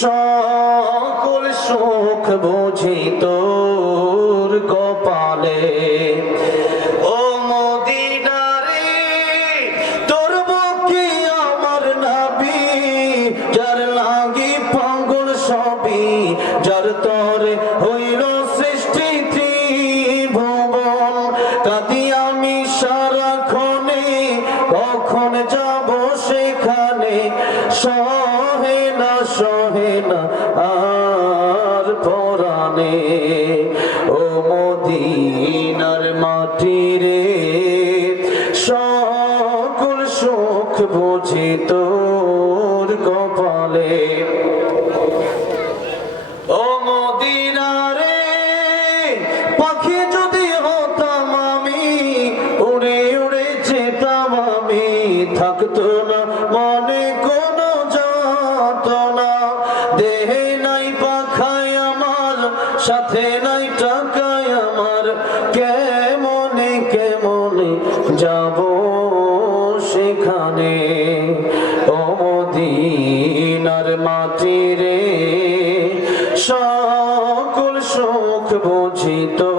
সকল সুখ বুঝি তোর কপালে ও মদিনারে, তোর বুকে আমার নাবি, যার লাগি পাগল সবই যার তরে হইল সৃষ্টি ত্রিভুবন। কাঁদি আমি সারাক্ষণে, কখন যাব সেখানে সহে না সহে না আর ও মদিনার মাটি রে সকল সুখ বুঝি তোর কপালে। ও পাখি যদি থাকতো না মনে নাই পাখায় আমার, সাথে নাই টাকায় আমার। কেমনে কেমনে যাব সেখানে? ও মাটি রে, সকল সুখ বুঝি তো।